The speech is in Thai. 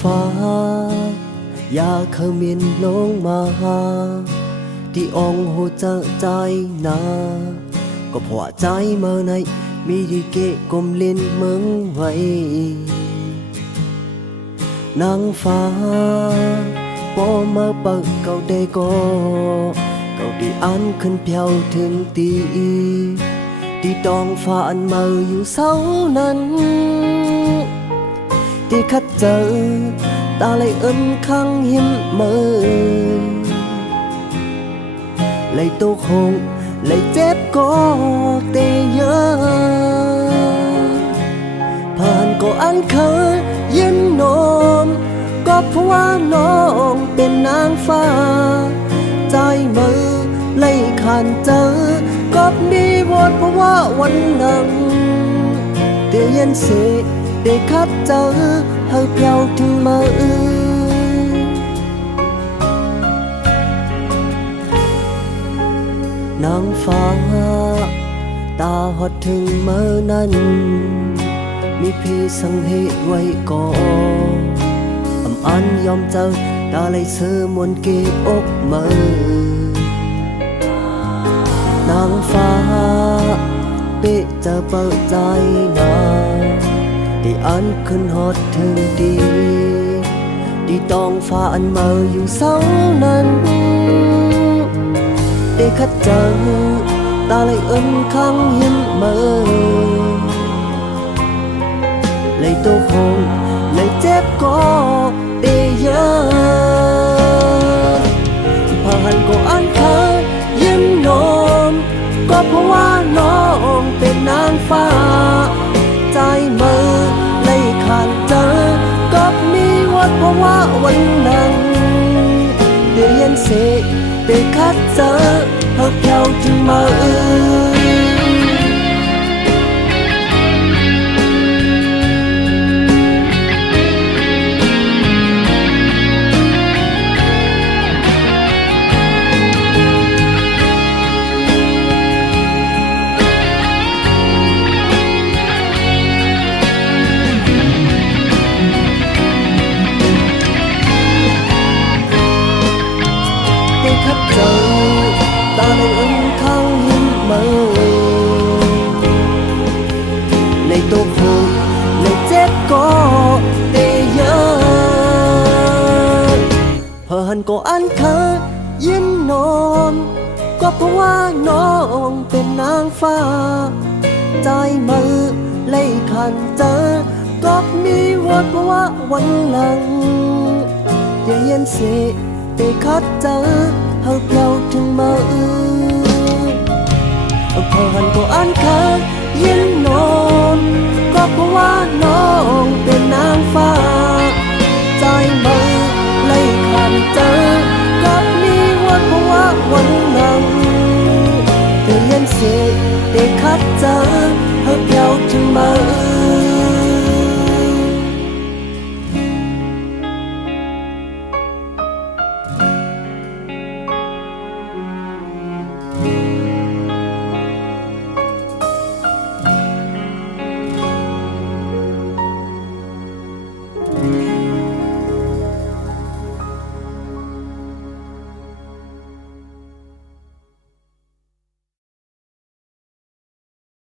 ฟ้าอย่าขมินลงมาที่องหัวใจนาก็เพราะใจเมื่อไหนมีดีเกะกลมลิ้นมึงไว้นางฟ้าพอมาเปิดเก่าได้ก็เก่าที่อันขึ้นเพียวถึงตีที่ดองฟ้าอันมาอยู่เสานั้นที่คัดเจอตาเลยข้างหิมมือเลยตัวคงเลยเจ็บก็เตเยอะผ่านก็อันเคยยินนมก็เพราะว่าน้องเป็นนางฟ้าใจมือเลยขันเจอก็มีวอดเพราะว่าวันนั้นเตียนเสได้คัดเจอเฮาเพียวถึงมือนางฟ้าตาหดถึงเมื่อนั้นมีพี่สังเหตุไว้ก่อนอันยอมเจอตาเลยเสือมวนเก็บอกมือนางฟ้าเป๊ะจะเปิดใจนาที่อันขึ้นฮอดถึงดีที่ต้องฟ้าอันเมื่ออยู่เสานั้นได้คัดเจอตาเลยข้างหิมมือเลยตัวคงเลยเจ็บก็ได้เยอะผ่านก็อันเคยยิ้มนมก็เพราะว่าน้องเป็นนางฟ้าใจมือเลยขาดเจอก็มีวัดเพราะว่าวันนั้นเดียนเสกได้คัดเจอเฮาเพียวถึงมือเจอตาเลยข้างหิมมือในตัวคงในเจ็บก็ได้เยอะเพิ่นก็อันเคยยินนอนก็เพราะว่าน้องเป็นนางฟ้าใจมือเลยขันเจอก็มีวันเพราะว่าวันหลังเย็นเสได้คัดเจอเฮาเพียวถึงมือพอหันก็อันเคยยินนอนก็เพราะว่าน้องเป็นนางฟ้าใจมื